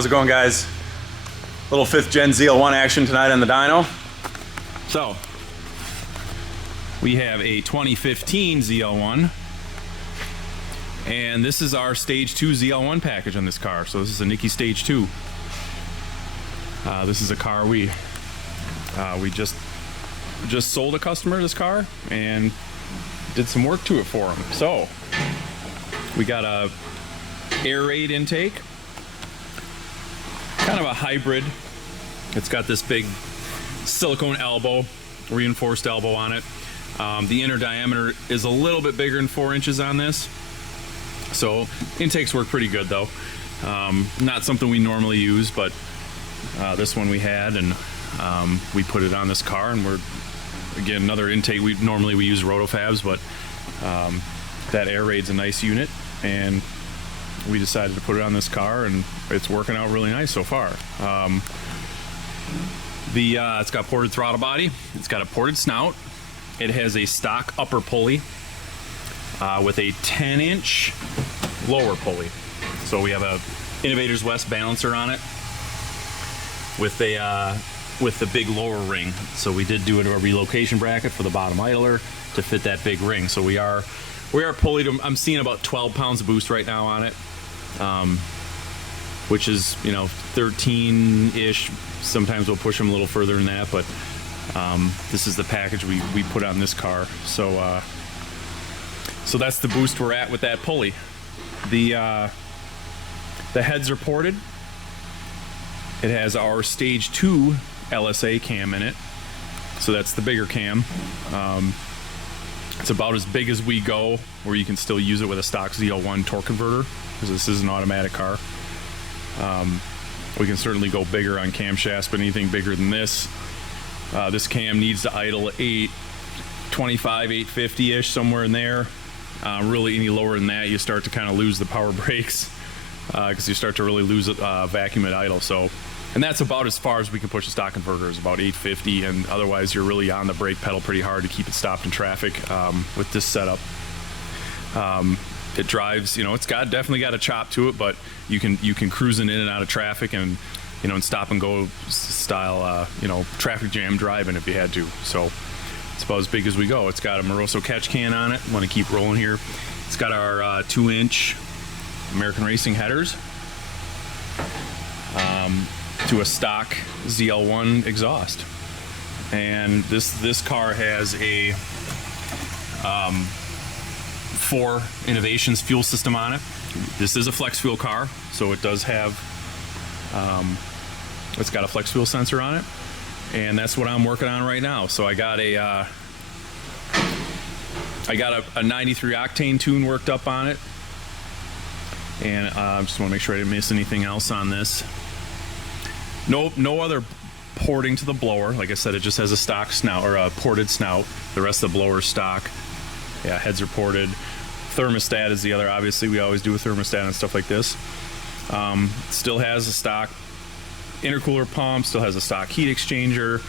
How's it going, guys? Little 5th Gen ZL1 action tonight on the dyno. So, we have a 2015 ZL1, and this is our Stage 2 ZL1 package on this car. So this is a Nickey Stage 2. This is a car we just sold a customer this car and did some work to it for him. So, we got a Airaid intake. Kind of a hybrid. It's got this big silicone elbow, reinforced elbow on it. The inner diameter is a little bit bigger than 4 inches on this. So intakes work pretty good though. Not something we normally use, but this one we had, and we put it on this car, and we're, again, another intake. We use rotofabs, but that Airaid's a nice unit, and we decided to put it on this car, and it's working out really nice so far. It's got ported throttle body. It's got a ported snout. It has a stock upper pulley with a 10-inch lower pulley. So we have a Innovators West balancer on it with the big lower ring. So we did do a relocation bracket for the bottom idler to fit that big ring. So we are pulleyed. I'm seeing about 12 pounds of boost right now on it. Which is, 13-ish. Sometimes we'll push them a little further than that, but this is the package we put on this car. So so that's the boost we're at with that pulley. The heads are ported. It has our Stage 2 LSA cam in it, so that's the bigger cam. It's about as big as we go, where you can still use it with a stock ZL1 torque converter, because this is an automatic car. We can certainly go bigger on camshafts, but anything bigger than this, this cam needs to idle at 825, 850-ish, somewhere in there. Really, any lower than that, you start to kind of lose the power brakes, because you start to really lose vacuum at idle. So, and that's about as far as we can push a stock converter, is about 850, and otherwise you're really on the brake pedal pretty hard to keep it stopped in traffic with this setup. It drives, it's definitely got a chop to it, but you can cruise in and out of traffic, and and stop and go style, traffic jam driving if you had to. So it's about as big as we go. It's got a Moroso catch can on it. Want to keep rolling here. It's got our 2-inch American Racing headers to a stock ZL1 exhaust, and this car has a 4 Innovations fuel system on it. This is a flex fuel car, so it does have it's got a flex fuel sensor on it, and that's what I'm working on right now. So I got a 93 octane tune worked up on it, and just want to make sure I didn't miss anything else on this. No other porting to the blower. Like I said, it just has a stock snout, or a ported snout. The rest of the blower's stock. Yeah, heads are ported. Thermostat is the other. Obviously, we always do a thermostat and stuff like this. Still has a stock intercooler pump. Still has a stock heat exchanger.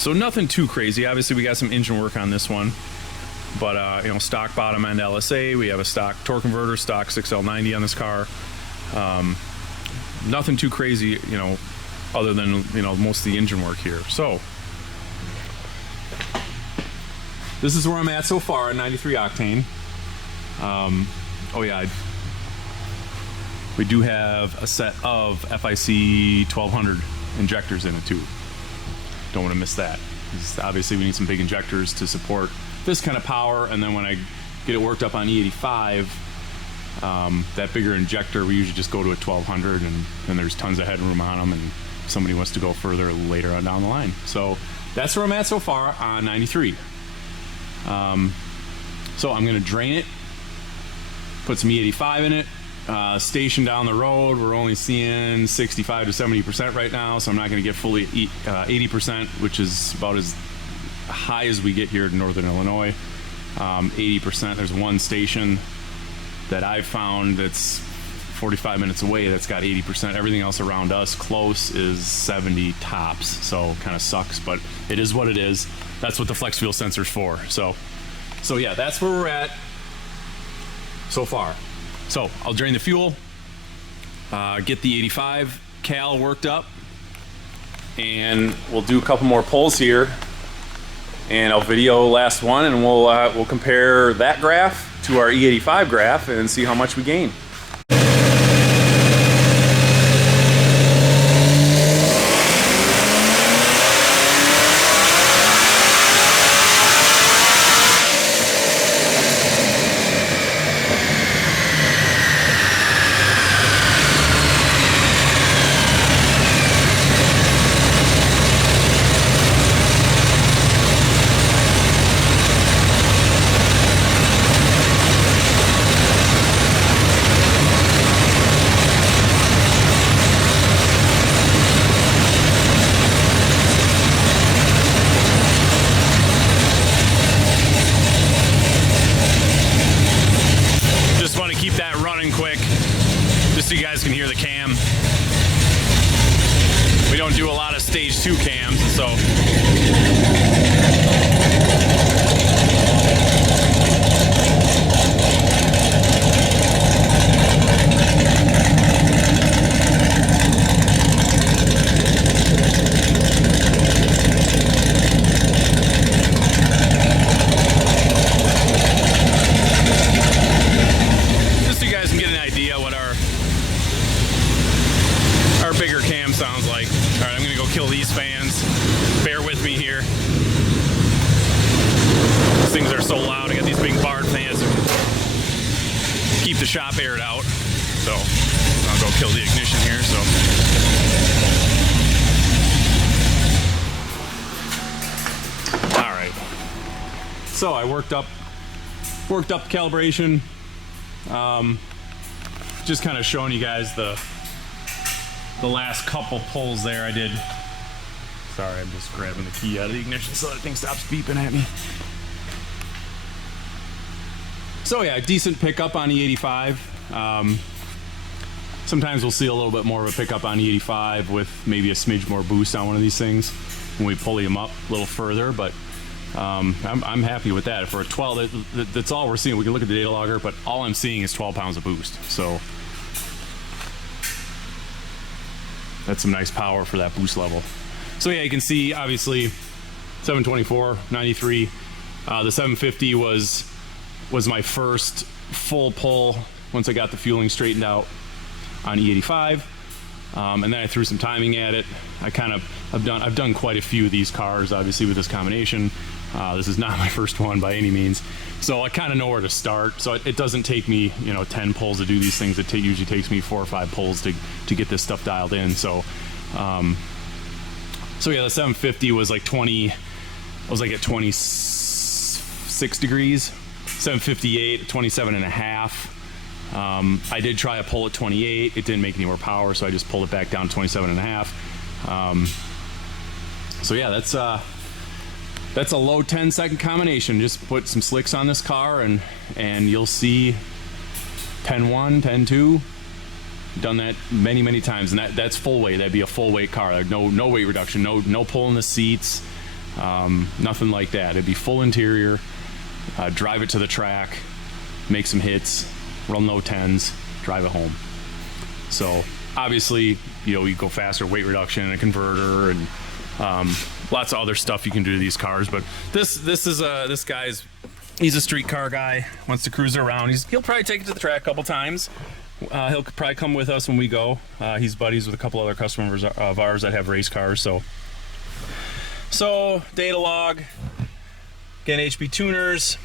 So nothing too crazy. Obviously, we got some engine work on this one, but stock bottom end LSA. We have a stock torque converter, stock 6L90 on this car. Nothing too crazy, other than most of the engine work here. So this is where I'm at so far at 93 octane. Oh yeah, we do have a set of FIC 1200 injectors in it too. Don't want to miss that. Obviously we need some big injectors to support this kind of power, and then when I get it worked up on E85, that bigger injector, we usually just go to a 1200, and there's tons of headroom on them, and somebody wants to go further later on down the line. So that's where I'm at so far on 93. So I'm going to drain it, put some E85 in it, station down the road. We're only seeing 65 to 70% right now, so I'm not going to get fully 80%, which is about as high as we get here in Northern Illinois. 80%. There's one station that I've found that's 45 minutes away that's got 80%. Everything else around us close is 70 tops, so kind of sucks, but it is what it is. That's what the flex fuel sensor's for. So yeah, that's where we're at so far. So I'll drain the fuel, get the 85 cal worked up, and we'll do a couple more pulls here, and I'll video last one, and we'll compare that graph to our E85 graph and see how much we gain. So you guys can hear the cam. We don't do a lot of stage 2 cams, so just so you guys can get an idea what our bigger cam sounds like. All right, I'm gonna go kill these fans. Bear with me here. These things are so loud. I got these big barn fans to keep the shop aired out. So I'll go kill the ignition here. So all right. So I worked up calibration. Just kind of showing you guys the last couple pulls there I did. Sorry, I'm just grabbing the key out of the ignition so that thing stops beeping at me. So yeah, decent pickup on E85. Sometimes we'll see a little bit more of a pickup on E85 with maybe a smidge more boost on one of these things when we pulley them up a little further, but I'm happy with that. For a 12, that's all we're seeing. We can look at the data logger, but all I'm seeing is 12 pounds of boost. So that's some nice power for that boost level. So yeah, you can see obviously 724, 93. The 750 was my first full pull once I got the fueling straightened out on E85. And then I threw some timing at it. I've done quite a few of these cars, obviously, with this combination. This is not my first one by any means. So I kind of know where to start. So it doesn't take me, 10 pulls to do these things. It usually takes me 4 or 5 pulls to get this stuff dialed in. So, yeah, the 750 was like 20. I was like at 26 degrees. 758, 27 and a half. I did try a pull at 28. It didn't make any more power, so I just pulled it back down to 27 and a half. So yeah, that's a low 10-second combination. Just put some slicks on this car and you'll see 10-1, 10-2. Done that many times, and that's full weight. That'd be a full weight car. Like no weight reduction, no pulling the seats, nothing like that. It'd be full interior. Drive it to the track, make some hits, run low 10s, drive it home. So obviously, you go faster, weight reduction, a converter, and lots of other stuff you can do to these cars. But this guy's, he's a street car guy, wants to cruise it around. He'll probably take it to the track a couple times. He'll probably come with us when we go. He's buddies with a couple other customers of ours that have race cars. So data log, again, HP tuners.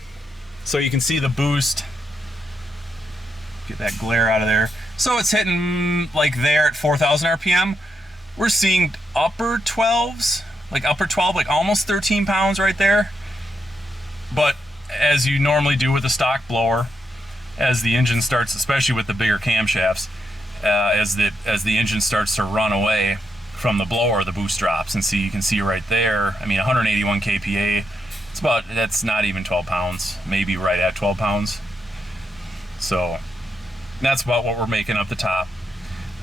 So you can see the boost. Get that glare out of there. So it's hitting like there at 4,000 RPM. We're seeing upper 12s, like upper 12, like almost 13 pounds right there. But as you normally do with a stock blower, as the engine starts, especially with the bigger camshafts, as the engine starts to run away from the blower, the boost drops. And see, you can see right there, I mean, 181 kPa, that's not even 12 pounds, maybe right at 12 pounds. So that's about what we're making up the top.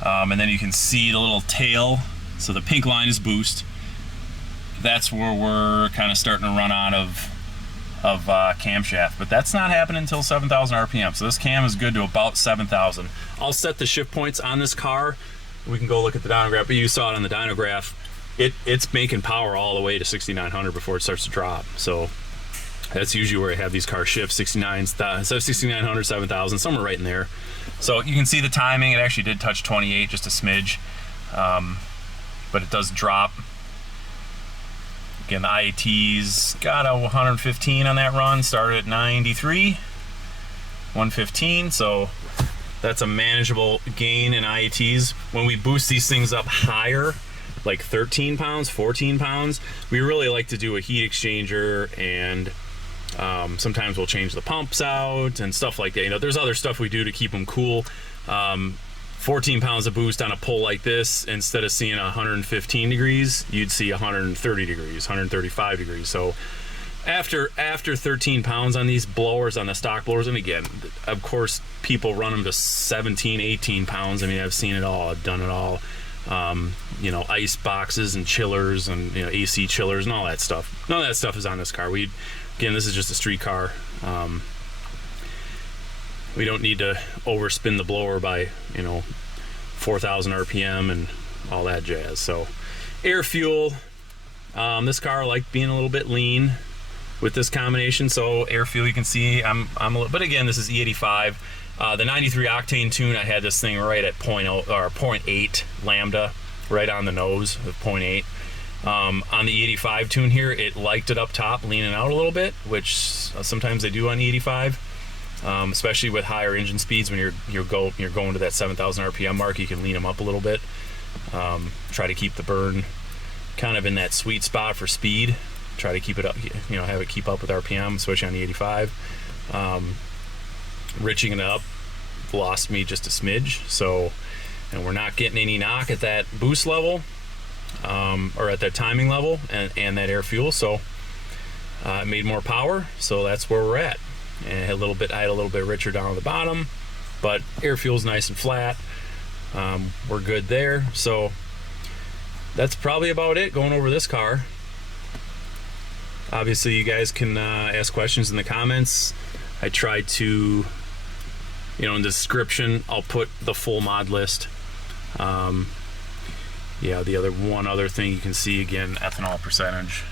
And then you can see the little tail. So the pink line is boost. That's where we're kind of starting to run out of camshaft, but that's not happening until 7,000 RPM. So this cam is good to about 7,000. I'll set the shift points on this car. We can go look at the dyno graph, but you saw it on the dyno graph. It's making power all the way to 6,900 before it starts to drop. So that's usually where I have these cars shift, 6,900, 7,000, somewhere right in there. So you can see the timing. It actually did touch 28, just a smidge, but it does drop. Again, the IAT's got a 115 on that run, started at 93, 115, so that's a manageable gain in IATs. When we boost these things up higher, like 13 pounds, 14 pounds, we really like to do a heat exchanger, and sometimes we'll change the pumps out and stuff like that. You know, there's other stuff we do to keep them cool. 14 pounds of boost on a pull like this, instead of seeing 115 degrees, you'd see 130 degrees, 135 degrees. So after 13 pounds on these blowers, on the stock blowers, and again, of course, people run them to 17, 18 pounds. I mean, I've seen it all, I've done it all. You know, ice boxes and chillers and, you know, AC chillers and all that stuff. None of that stuff is on this car. Again, this is just a street car. We don't need to overspin the blower by, you know, 4,000 RPM and all that jazz. So air fuel, this car I like being a little bit lean with this combination. So air fuel, you can see I'm a little, but again, this is E85. The 93 octane tune, I had this thing right at 0.8 lambda, right on the nose of 0.8. On the 85 tune here, it liked it up top, leaning out a little bit, which sometimes they do on the 85. Especially with higher engine speeds, when you're going to that 7,000 RPM mark, you can lean them up a little bit. Try to keep the burn kind of in that sweet spot for speed. Try to keep it up, you know, have it keep up with RPM, especially on the 85. Riching it up lost me just a smidge, so, and we're not getting any knock at that boost level, or at that timing level, and that air fuel, so it made more power, so that's where we're at. And I had a little bit richer down on the bottom, but air fuel's nice and flat. We're good there. So that's probably about it going over this car. Obviously, you guys can ask questions in the comments. I try to, you know, in the description, I'll put the full mod list. Yeah, one other thing you can see, again, ethanol percentage,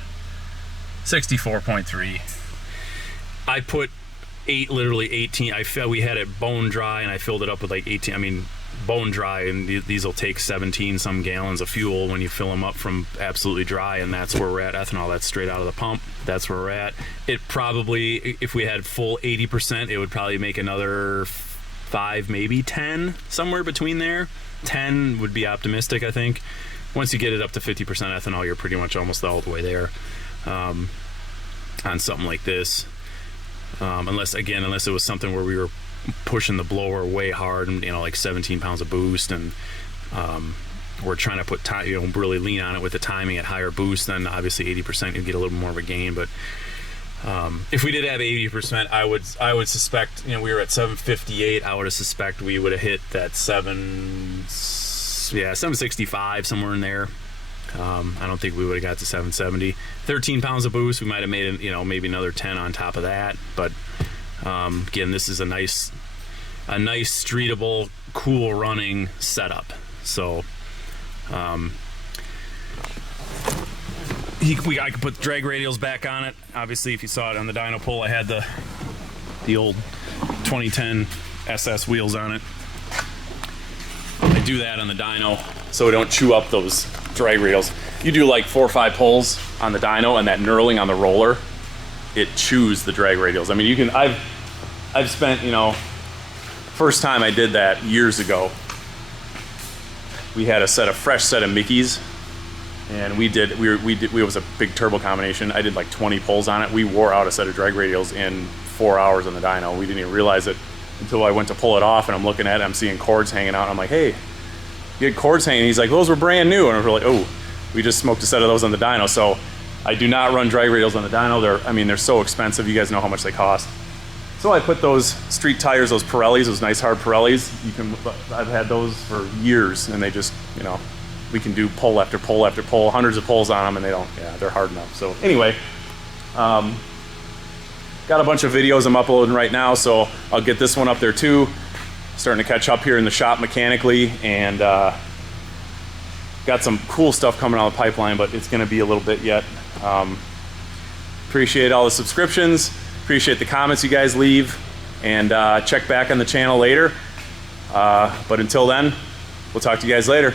64.3. I put literally 18. We had it bone dry, and I filled it up with like 18. I mean, bone dry, and these will take 17 some gallons of fuel when you fill them up from absolutely dry, and that's where we're at. Ethanol, that's straight out of the pump. That's where we're at. It probably, if we had full 80%, it would probably make another 5, maybe 10, somewhere between there. 10 would be optimistic, I think. Once you get it up to 50% ethanol, you're pretty much almost all the way there on something like this. Unless it was something where we were pushing the blower way hard, and, you know, like 17 pounds of boost, and we're trying to put time, you know, really lean on it with the timing at higher boost, then obviously 80% you get a little more of a gain. But if we did have 80%, I would suspect, you know, we were at 758. I would have suspect we would have hit that 765, somewhere in there. I don't think we would have got to 770. 13 pounds of boost, we might have made, you know, maybe another 10 on top of that. But again, this is a nice streetable, cool running setup. So I could put the drag radials back on it. Obviously, if you saw it on the dyno pull, I had the old 2010 SS wheels on it. I do that on the dyno so we don't chew up those drag radials. You do like 4 or 5 pulls on the dyno, and that knurling on the roller, it chews the drag radials. I mean, you can, I've spent, you know, first time I did that years ago, we had a fresh set of Mickeys, and it was a big turbo combination. I did like 20 pulls on it. We wore out a set of drag radials in 4 hours on the dyno. We didn't even realize it until I went to pull it off, and I'm looking at it, I'm seeing cords hanging out. I'm like, hey, you had cords hanging. He's like, those were brand new. And we're like, oh, we just smoked a set of those on the dyno. So I do not run drag radials on the dyno. They're so expensive. You guys know how much they cost. So I put those street tires, those Pirellis, those nice hard Pirellis. I've had those for years, and they just, you know, we can do pull after pull after pull, hundreds of pulls on them, and they're hard enough. So anyway, got a bunch of videos I'm uploading right now, so I'll get this one up there too. Starting to catch up here in the shop mechanically, and got some cool stuff coming out of the pipeline, but it's gonna be a little bit yet. Appreciate all the subscriptions, appreciate the comments you guys leave, and check back on the channel later. But until then, we'll talk to you guys later.